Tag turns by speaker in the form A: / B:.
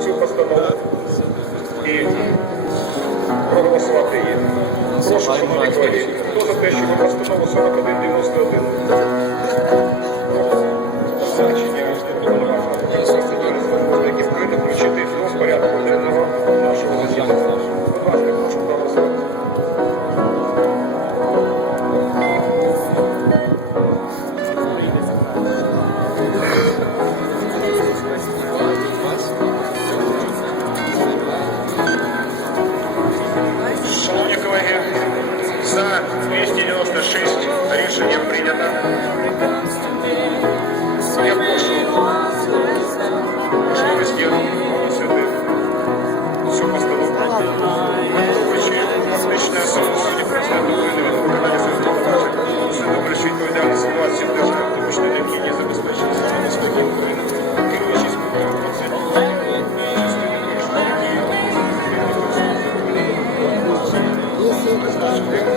A: цю постанову і проголосувати її. Прошу, шановні колеги, хто за те, що постанову 4191? Thank you.